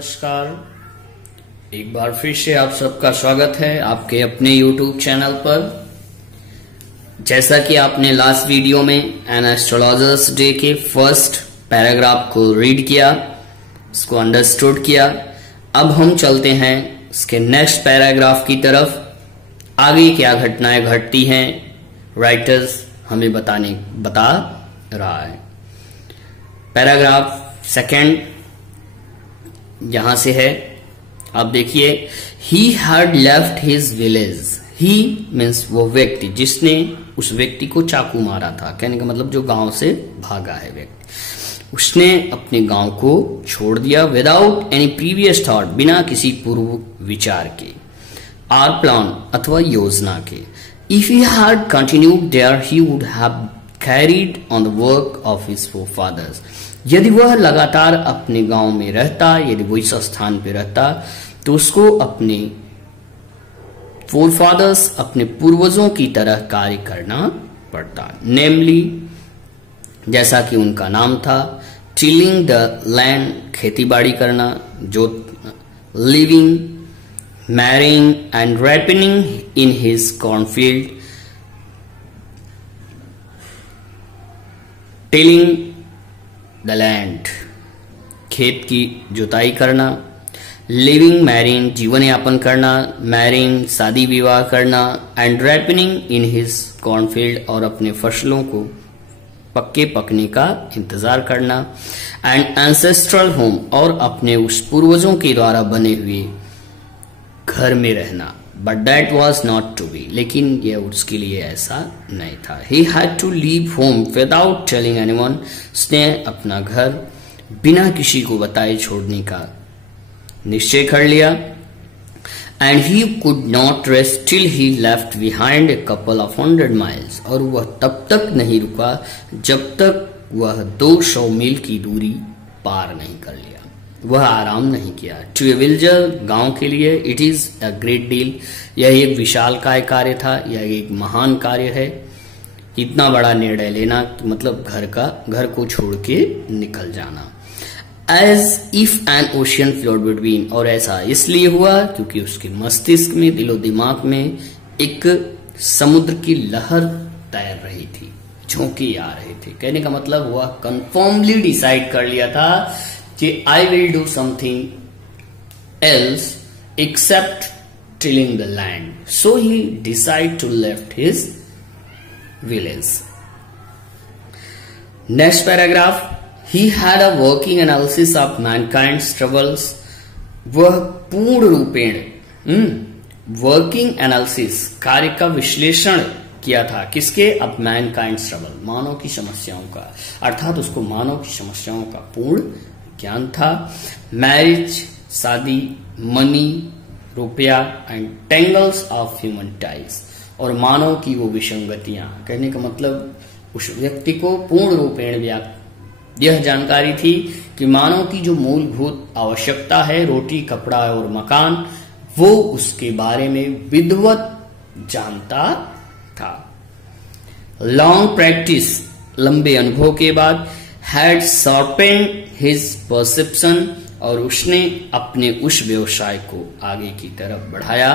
नमस्कार। एक बार फिर से आप सबका स्वागत है आपके अपने YouTube चैनल पर। जैसा कि आपने लास्ट वीडियो में एन एस्ट्रोलॉजर्स डे के फर्स्ट पैराग्राफ को रीड किया, उसको अंडरस्टूड किया, अब हम चलते हैं इसके नेक्स्ट पैराग्राफ की तरफ। आगे क्या घटनाएं घटती हैं राइटर्स हमें बता रहा है। पैराग्राफ सेकेंड यहां से है, आप देखिए। He had left his village. He means वो व्यक्ति जिसने उस व्यक्ति को चाकू मारा था, कहने का मतलब जो गांव से भागा है व्यक्ति, उसने अपने गांव को छोड़ दिया विदाउट एनी प्रीवियस थॉट, बिना किसी पूर्व विचार के, आर प्लान अथवा योजना के। If he had continued there he would have carried on the work of his forefathers. यदि वह लगातार अपने गांव में रहता, यदि वो इस स्थान पे रहता, तो उसको अपने फोरफादर्स, अपने पूर्वजों की तरह कार्य करना पड़ता। नेमली, जैसा कि उनका नाम था, टिलिंग द लैंड, खेती बाड़ी करना, जो living, marrying and ripening in his cornfield. Tilling the land, खेत की जुताई करना, लिविंग मैरिंग, जीवन यापन करना, मैरिंग शादी विवाह करना, and ripening in his cornfield, और अपने फसलों को पक्के पकने का इंतजार करना, एंड एंसेस्ट्रल होम, और अपने उस पूर्वजों के द्वारा बने हुए घर में रहना। But that was not to be, लेकिन यह उसके लिए ऐसा नहीं था। He had to leave home without telling anyone, उसने अपना घर बिना किसी को बताए छोड़ने का निश्चय कर लिया। And he could not rest till he left behind a couple of 100 miles, और वह तब तक नहीं रुका जब तक वह 200 मील की दूरी पार नहीं कर लिया। वह आराम नहीं किया। टू ए विलेजर, गांव के लिए, it is a great deal, यह एक विशालकाय कार्य था, यह एक महान कार्य है। इतना बड़ा निर्णय लेना, मतलब घर को छोड़ के निकल जाना। As if an ocean flowed between, और ऐसा इसलिए हुआ क्योंकि उसके मस्तिष्क में, दिलो दिमाग में एक समुद्र की लहर तैर रही थी, झोंके आ रहे थे। कहने का मतलब वह कंफर्मली डिसाइड कर लिया था कि I will do something else except tilling the land, so he decide to left his village. Next paragraph, he had a working analysis of mankind's troubles. वह पूर्ण रूपेण वर्किंग एनालिसिस, कार्य का विश्लेषण किया था, किसके? अब मैनकाइंड्स ट्रबल, मानव की समस्याओं का, अर्थात उसको मानव की समस्याओं का पूर्ण ज्ञान था। मैरिज, शादी, मनी, रुपया, and tangles of human ties, और मानव की वो विसंगतियां। कहने का मतलब उस व्यक्ति को पूर्ण रूपेण यह जानकारी थी कि मानव की जो मूलभूत आवश्यकता है, रोटी, कपड़ा और मकान, वो उसके बारे में विधिवत जानता था। लॉन्ग प्रैक्टिस, लंबे अनुभव के बाद, हैड शार्पेंड हिज परसेप्शन, और उसने अपने उस व्यवसाय को आगे की तरफ बढ़ाया।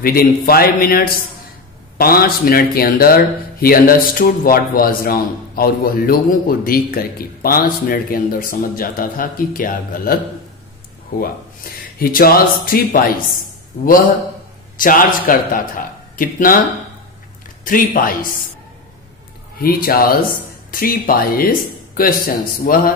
विद इन 5 मिनट्स, 5 मिनट के अंदर, he understood what was wrong, और वह लोगों को देख करके 5 मिनट के अंदर समझ जाता था कि क्या गलत हुआ। ही चार्ज 3 पाइस, वह चार्ज करता था कितना? 3 पाइस। ही चार्ज 3 पाइस क्वेश्चंस, वह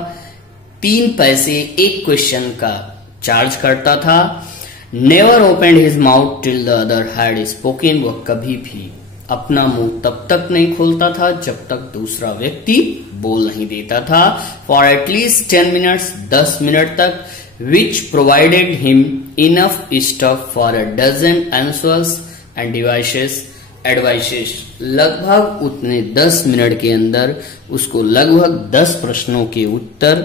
3 पैसे एक क्वेश्चन का चार्ज करता था। Never open his mouth till the other had spoken, वह कभी भी अपना मुंह तब तक नहीं खोलता था जब तक दूसरा व्यक्ति बोल नहीं देता था। फॉर एटलीस्ट 10 मिनट्स, 10 मिनट तक, which provided him enough stuff for a dozen answers and advices. लगभग उतने 10 मिनट के अंदर उसको लगभग 10 प्रश्नों के उत्तर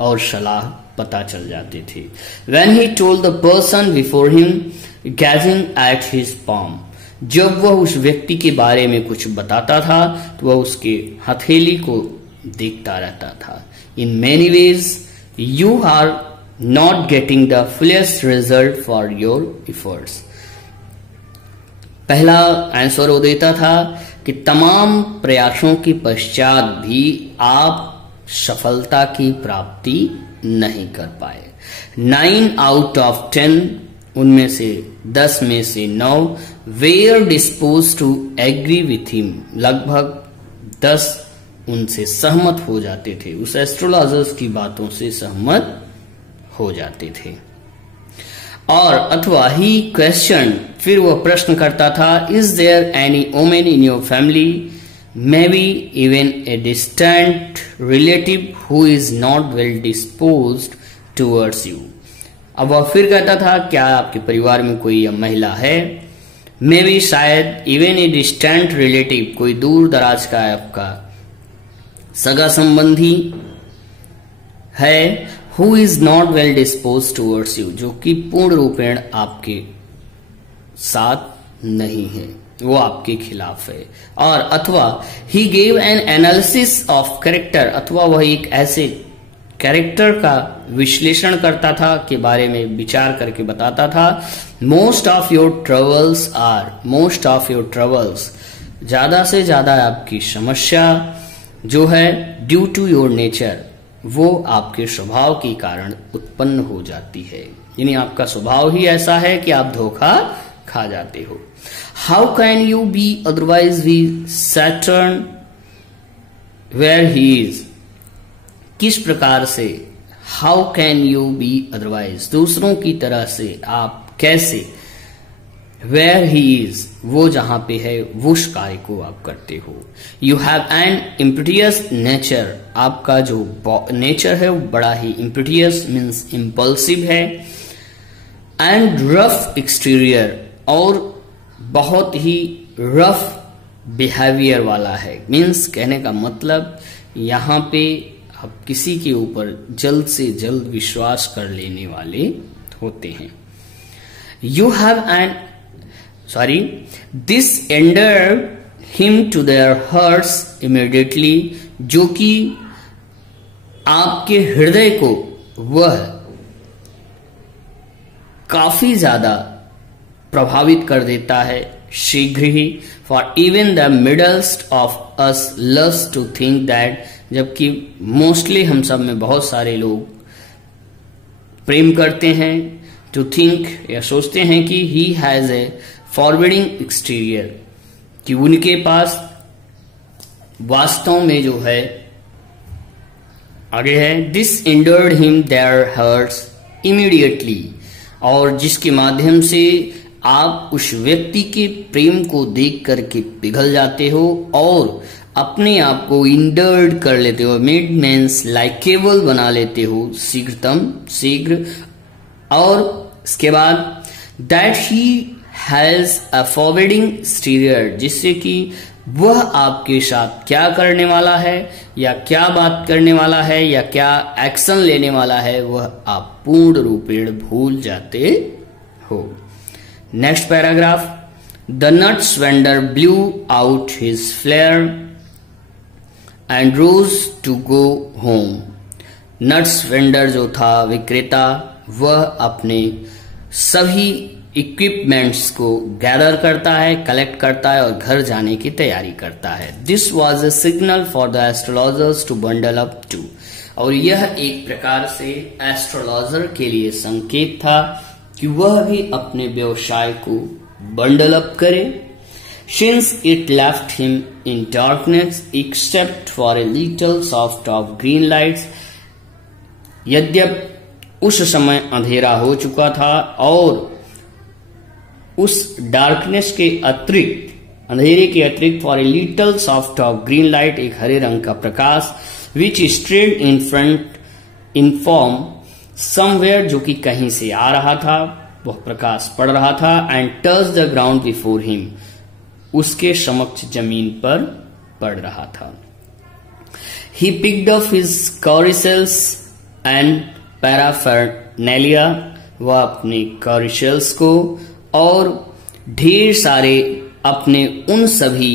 और सलाह पता चल जाते थे। When he told the person before him, gazing at his palm, जब वह उस व्यक्ति के बारे में कुछ बताता था तो वह उसके हथेली को देखता रहता था। In many ways, you are not getting the fullest result for your efforts. पहला आंसर वो देता था कि तमाम प्रयासों के पश्चात भी आप सफलता की प्राप्ति नहीं कर पाए। 9 out of 10 उनमें से 10 में से 9 were disposed to agree with him, लगभग 10 उनसे सहमत हो जाते थे, उस एस्ट्रोलॉजर्स की बातों से सहमत हो जाते थे। और अथवा ही क्वेश्चन, फिर वह प्रश्न करता था, is there any omen in your family, may be even a distant relative who is not well disposed towards you. अब वह फिर कहता था, क्या आपके परिवार में कोई महिला है, मे बी शायद इवन ए डिस्टेंट रिलेटिव, कोई दूर दराज का आपका सगा संबंधी है, who is not well disposed towards you, जो कि पूर्ण रूपेण आपके साथ नहीं है, वो आपके खिलाफ है। और अथवा he gave an analysis of character, अथवा वह एक ऐसे कैरेक्टर का विश्लेषण करता था, के बारे में विचार करके बताता था, most of your troubles, ज्यादा से ज्यादा आपकी समस्या जो है ड्यू टू योर नेचर, वो आपके स्वभाव के कारण उत्पन्न हो जाती है, यानी आपका स्वभाव ही ऐसा है कि आप धोखा खा जाते हो। How can you be otherwise with Saturn where he is, किस प्रकार से, how can you be otherwise, दूसरों की तरह से आप कैसे, वेयर ही इज, वो जहां पे है उस कार्य को आप करते हो। यू हैव एन इम्पिटियस नेचर, आपका जो नेचर है वो बड़ा ही इम्पिटियस मीन्स इम्पल्सिव है, एंड रफ एक्सटीरियर, और बहुत ही रफ बिहेवियर वाला है, मीन्स कहने का मतलब यहाँ पे आप किसी के ऊपर जल्द से जल्द विश्वास कर लेने वाले होते हैं। You have an this endeared him to their hearts immediately, जो कि आपके हृदय को वह काफी ज्यादा प्रभावित कर देता है शीघ्र ही। For even the middlest of us loves to think that, जबकि मोस्टली हम सब में बहुत सारे लोग प्रेम करते हैं, to think या सोचते हैं कि he has a forbidding exterior, कि उनके पास वास्तव में जो है आगे है, this endeared him their hearts immediately, और जिसके माध्यम से आप उस व्यक्ति के प्रेम को देख करके पिघल जाते हो और अपने आप को इंडर्ड कर लेते हो, मेड मीन्स लाइकेबल बना लेते हो शीघ्र। और इसके बाद that he has a forwarding exterior, जिससे कि वह आपके साथ क्या करने वाला है या क्या बात करने वाला है या क्या एक्शन लेने वाला है, वह आप पूर्ण रूपेण भूल जाते हो। Next paragraph, the nuts vendor blew out his flare and rose to go home. Nuts vendor जो था विक्रेता, वह अपने सभी इक्विपमेंट्स को गैदर करता है, कलेक्ट करता है और घर जाने की तैयारी करता है। This was a signal for the astrologers to bundle up too, और यह एक प्रकार से एस्ट्रोलॉजर के लिए संकेत था कि वह भी अपने व्यवसाय को बंडल अप करे। Since it left him in darkness except for a little soft of green lights, यद्यप उस समय अंधेरा हो चुका था और उस डार्कनेस के अतिरिक्त, अंधेरे के अतिरिक्त, for a little soft of green light, एक हरे रंग का प्रकाश, which strayed in front in form somewhere, जो कि कहीं से आ रहा था, वह प्रकाश पड़ रहा था, and touch the ground before him, उसके समक्ष जमीन पर पड़ रहा था। He picked up his cowrie shells and paraphernalia, वह अपने कॉरिसेल्स को और ढेर सारे अपने उन सभी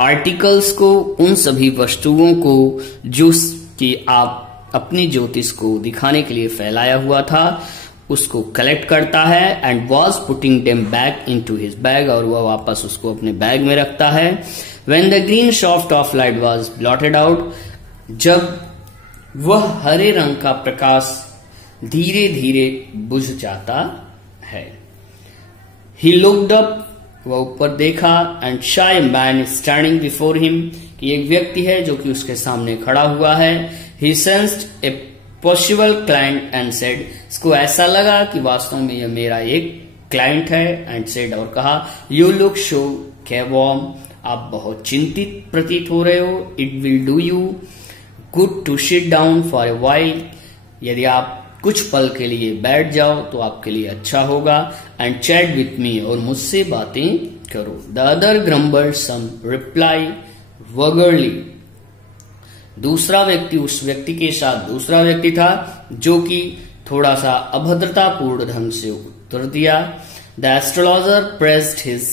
आर्टिकल्स को, उन सभी वस्तुओं को जो कि आप अपनी ज्योतिष को दिखाने के लिए फैलाया हुआ था उसको कलेक्ट करता है and was putting them back into his bag, और वह वापस उसको अपने बैग में रखता है। When the green shaft of light was blotted out, जब वह हरे रंग का प्रकाश धीरे धीरे बुझ जाता है। ही लुक्ड अप, वह ऊपर देखा and shy man standing before him, कि एक व्यक्ति है जो कि उसके सामने खड़ा हुआ है। He sensed a possible client and said, इसको ऐसा लगा कि वास्तव में यह मेरा एक क्लाइंट है। एंड सेड, और कहा, यू लुक शो केवॉर्म, आप बहुत चिंतित प्रतीत हो रहे हो। It will do you good to sit down for a while, यदि आप कुछ पल के लिए बैठ जाओ तो आपके लिए अच्छा होगा। एंड चैट विथ मी, और मुझसे बातें करो। द अदर ग्रम्बल्ड सम रिप्लाई वगरली, दूसरा व्यक्ति, उस व्यक्ति के साथ दूसरा व्यक्ति था जो कि थोड़ा सा अभद्रतापूर्ण ढंग से उत्तर दिया। The astrologer pressed his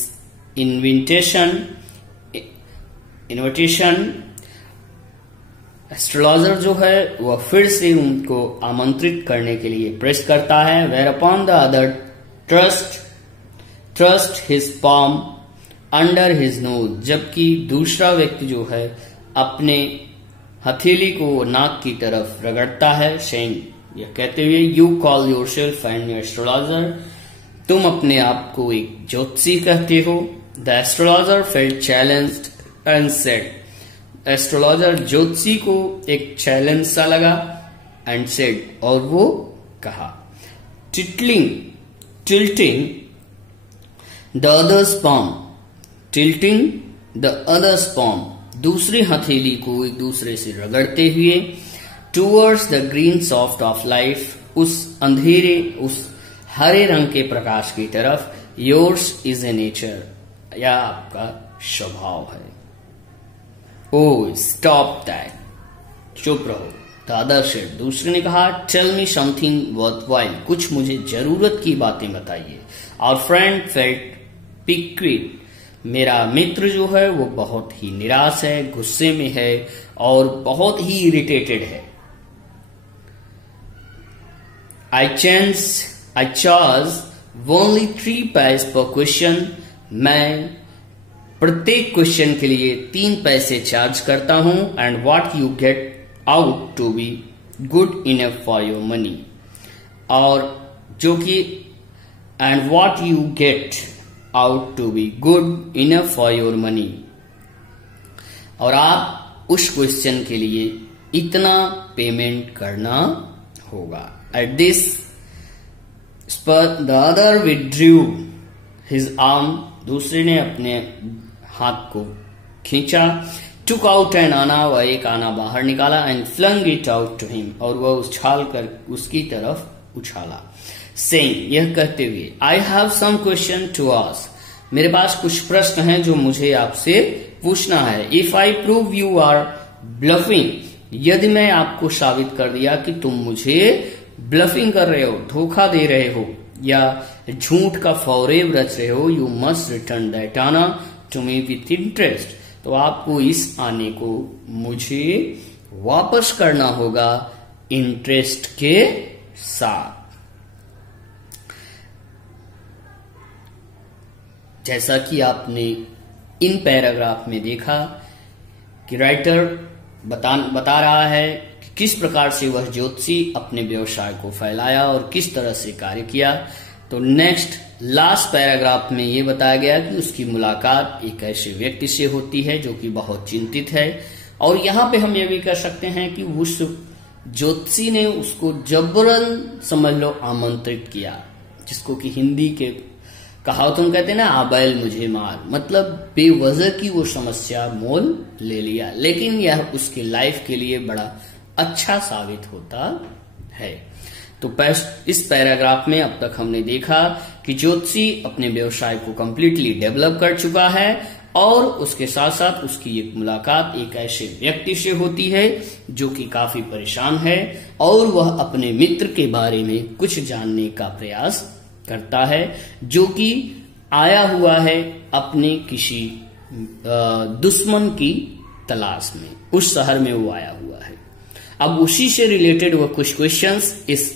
invitation, astrologer जो है वह फिर से उनको आमंत्रित करने के लिए प्रेस करता है। Whereupon the other thrust his palm under his nose, जबकि दूसरा व्यक्ति जो है अपने हथेली को नाक की तरफ रगड़ता है, सेइंग, यह कहते हुए, you call yourself an astrologer, तुम अपने आप को एक ज्योतिषी कहते हो। The astrologer felt challenged and said, astrologer ज्योतिषी को एक चैलेंज सा लगा। एंड सेड, और वो कहा, tilting the others palm, tilting the others palm, दूसरी हथेली को एक दूसरे से रगड़ते हुए, towards the green soft of life, उस अंधेरे, उस हरे रंग के प्रकाश की तरफ। योर्स इज ए नेचर, यह आपका स्वभाव है। ओ स्टॉप दैट, चुप रहो। द अदर सेड, दूसरे ने कहा, टेल मी समथिंग वर्थवाइल, कुछ मुझे जरूरत की बातें बताइए। आवर फ्रेंड फेल्ट पिक्विड, मेरा मित्र जो है वो बहुत ही निराश है, गुस्से में है और बहुत ही इरिटेटेड है। I charge only 3 पैसे per question, मैं प्रत्येक क्वेश्चन के लिए 3 पैसे चार्ज करता हूं। And what you get out to be good enough for your money, और जो कि and what you get out to be good enough for your money, और आप उस क्वेश्चन के लिए इतना पेमेंट करना होगा। At this the other withdrew his arm, दूसरे ने अपने हाथ को खींचा। took out an आना, वह एक आना बाहर निकाला। And flung it out to him, और वह उछाल कर उसकी तरफ उछाला। saying, यह कहते हुए, I have some question to ask, मेरे पास कुछ प्रश्न हैं जो मुझे आपसे पूछना है। If I prove you are bluffing, यदि मैं आपको साबित कर दिया कि तुम मुझे ब्लफिंग कर रहे हो, धोखा दे रहे हो या झूठ का फौरेब रच रहे हो, यू मस्ट रिटर्न दैट आना टू मी विथ इंटरेस्ट, तो आपको इस आने को मुझे वापस करना होगा इंटरेस्ट के साथ। जैसा कि आपने इन पैराग्राफ में देखा कि राइटर बता रहा है कि किस प्रकार से वह ज्योतिषी अपने व्यवसाय को फैलाया और किस तरह से कार्य किया। तो नेक्स्ट लास्ट पैराग्राफ में ये बताया गया कि उसकी मुलाकात एक ऐसे व्यक्ति से होती है जो कि बहुत चिंतित है, और यहाँ पे हम ये भी कह सकते हैं कि उस ज्योतिषी ने उसको जबरन समझ लो आमंत्रित किया, जिसको कि हिंदी के कहावतों में कहते हैं ना, आ बैल मुझे मार, मतलब बेवजह की वो समस्या मोल ले लिया, लेकिन यह उसकी लाइफ के लिए बड़ा अच्छा साबित होता है। तो इस पैराग्राफ में अब तक हमने देखा कि ज्योतिषी अपने व्यवसाय को कंप्लीटली डेवलप कर चुका है और उसके साथ साथ उसकी एक मुलाकात एक ऐसे व्यक्ति से होती है जो कि काफी परेशान है और वह अपने मित्र के बारे में कुछ जानने का प्रयास करता है, जो कि आया हुआ है अपने किसी दुश्मन की तलाश में, उस शहर में वो आया हुआ है। अब उसी से रिलेटेड वह कुछ क्वेश्चंस इस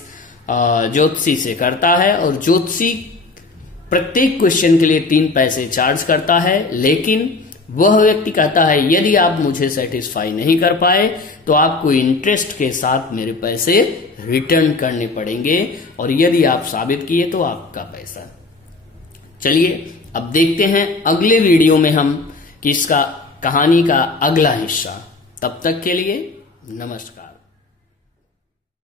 ज्योतिषी से करता है और ज्योतिषी प्रत्येक क्वेश्चन के लिए 3 पैसे चार्ज करता है, लेकिन वह व्यक्ति कहता है यदि आप मुझे सेटिस्फाई नहीं कर पाए तो आपको इंटरेस्ट के साथ मेरे पैसे रिटर्न करने पड़ेंगे और यदि आप साबित किए तो आपका पैसा। चलिए अब देखते हैं अगले वीडियो में हम कि इसका कहानी का अगला हिस्सा। तब तक के लिए नमस्कार।